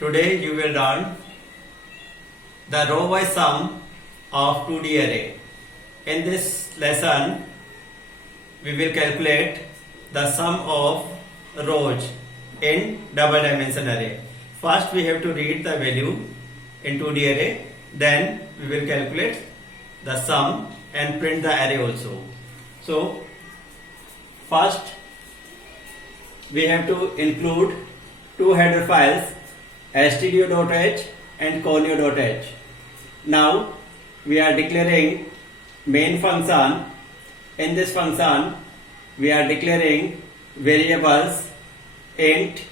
Today you will learn the row-wise sum of 2D array. In this lesson, we will calculate the sum of rows in double dimension array. First we have to read the value in 2D array, then we will calculate the sum and print the array also. So first we have to include two header files, stdio.h and conio.h. Now we are declaring main function. In this function we are declaring variables int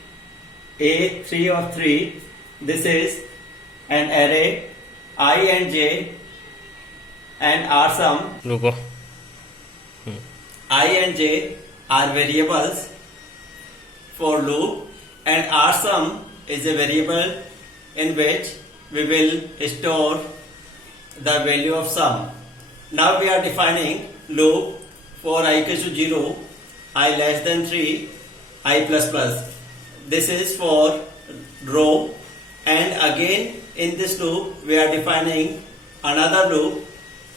a3 of 3. This is an array I and j and r sum. रुको I and j are variables for loop and r sum is a variable in which we will store the value of sum. Now we are defining loop for I equals to 0, I less than 3, I plus plus. This is for row, and again in this loop we are defining another loop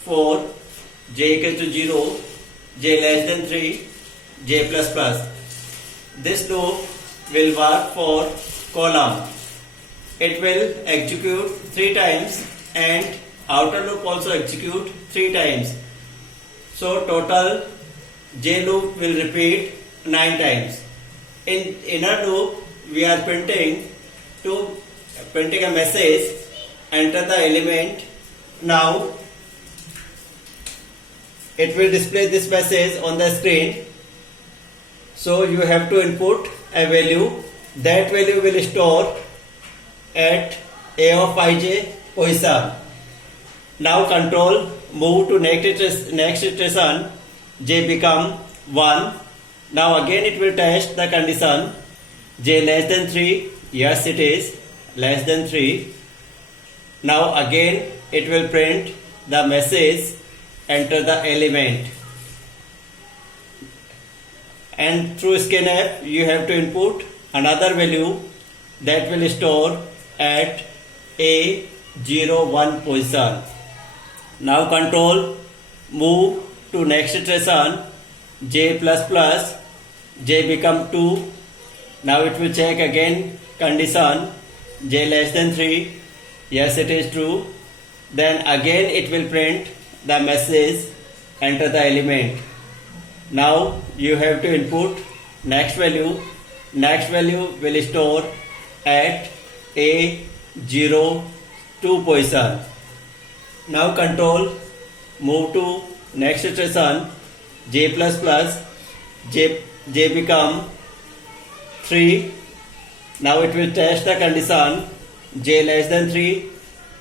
for j equals to 0, j less than 3, j plus plus. This loop will work for column. It will execute 3 times and outer loop also execute 3 times. So total j loop will repeat 9 times. In inner loop we are printing a message, enter the element. Now it will display this message on the screen. So you have to input a value. That value will store at a of ij position. Now control move to next iteration, j become 1. Now again it will test the condition, j less than 3, yes it is less than 3. Now again it will print the message, enter the element. And through scanf you have to input another value that will store at a01 position. Now control move to next iteration, j plus plus, j become 2. Now it will check again condition, j less than 3, yes it is true. Then again it will print the message, enter the element. Now you have to input next value. Next value will store at a02 position. Now control move to next iteration, j plus plus, j become 3. Now it will test the condition, j less than 3.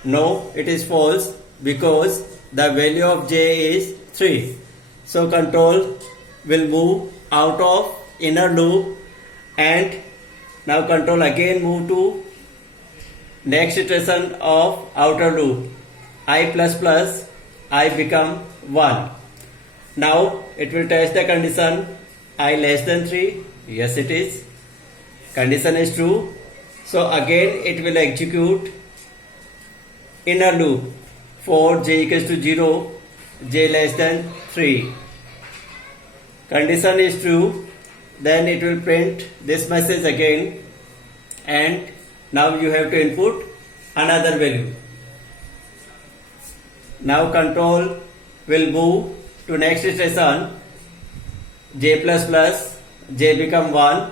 No, it is false because the value of j is 3. So control will move out of inner loop, and now control again move to next iteration of outer loop, I plus plus, I become 1. Now it will test the condition, I less than 3, yes it is, condition is true. So again it will execute inner loop for j equals to 0, j less than 3. Condition is true, then it will print this message again, and now you have to input another value. Now control will move to next iteration, j plus plus, j become 1.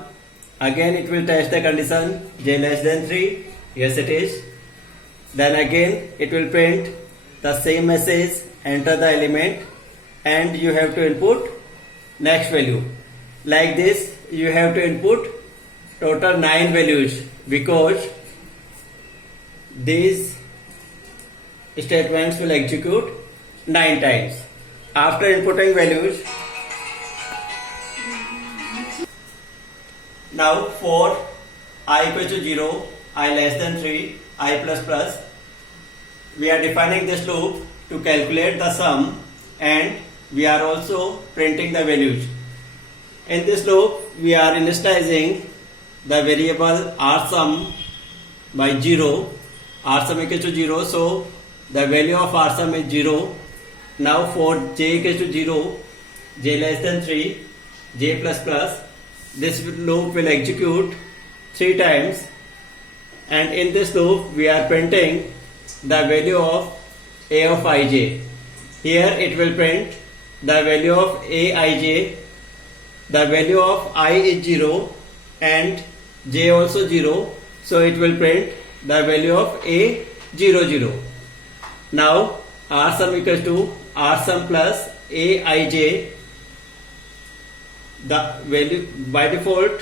Again it will test the condition, j less than 3, yes it is. Then again it will print the same message, enter the element, and you have to input next value. Like this you have to input total 9 values because these statements will execute 9 times. After inputting values, now for I equals to 0, I less than 3, I plus plus, we are defining this loop to calculate the sum, and we are also printing the values. In this loop we are initializing the variable r sum by 0. R sum equals to 0. So the value of R sum is 0. Now for j equals to 0, j less than 3, j plus plus, this loop will execute 3 times, and in this loop we are printing the value of a of ij. Here it will print the value of aij. The value of I is 0 and j also 0, so it will print the value of a 0. Now R sum equals to R sum plus aij. The value by default,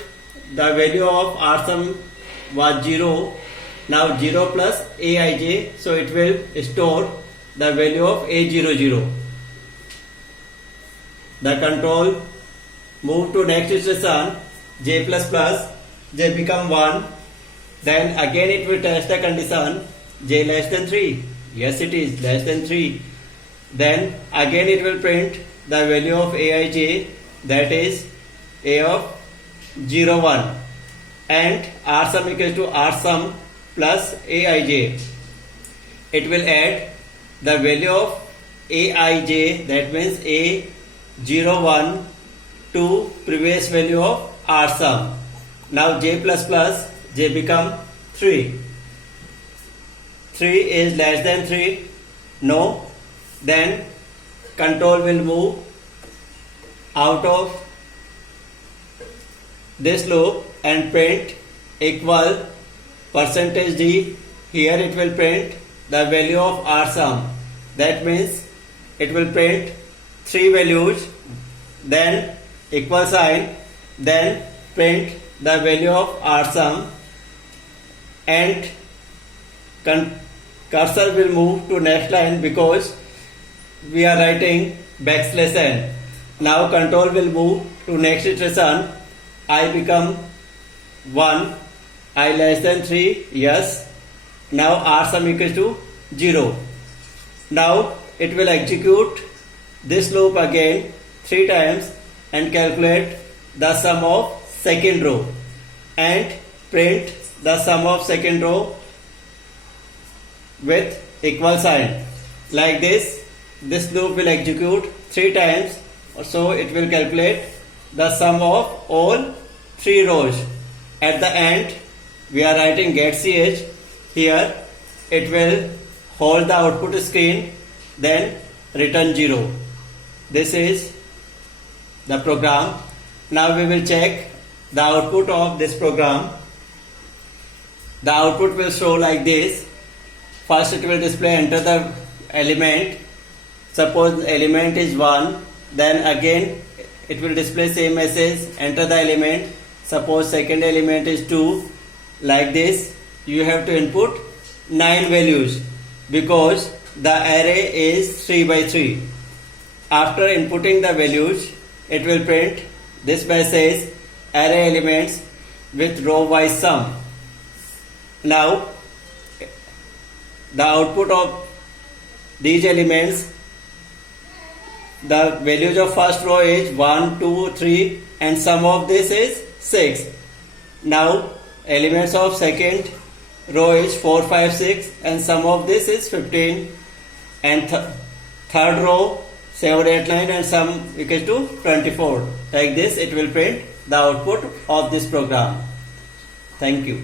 the value of R sum was 0. Now 0 plus aij, so it will store the value of a00. The control move to next iteration, j plus plus, j become 1. Then again it will test the condition, j less than 3. Yes, it is less than 3. Then again it will print the value of aij, that is a of 01, and R sum equals to R sum plus aij. It will add the value of aij, that means a01, to previous value of R sum. Now j plus plus, j become 3. 3 is less than 3. No. Then control will move out of this loop and print equal percentage d. Here it will print the value of R sum. That means it will print 3 values, then equal sign, then print the value of R sum, and cursor will move to next line because we are writing backslash n. Now control will move to next iteration, I become 1, I less than 3, yes. Now R sum equals to 0. Now it will execute this loop again 3 times and calculate the sum of second row and print the sum of second row with equal sign. Like this loop will execute 3 times, so it will calculate the sum of all 3 rows. At the end we are writing get ch. Here it will hold the output screen, then return 0. This is the program. Now we will check the output of this program. The output will show like this. First it will display enter the element. Suppose element is 1, then again it will display same message, enter the element. Suppose second element is 2. Like this you have to input 9 values because the array is 3 by 3. After inputting the values, it will print this message, array elements with row wise sum. Now the output of these elements, the values of first row is 1, 2, 3 and sum of this is 6. Now elements of second row is 4, 5, 6 and sum of this is 15, and third row 7, 8, 9 and sum equals to 24. Like this it will print the output of this program. Thank you.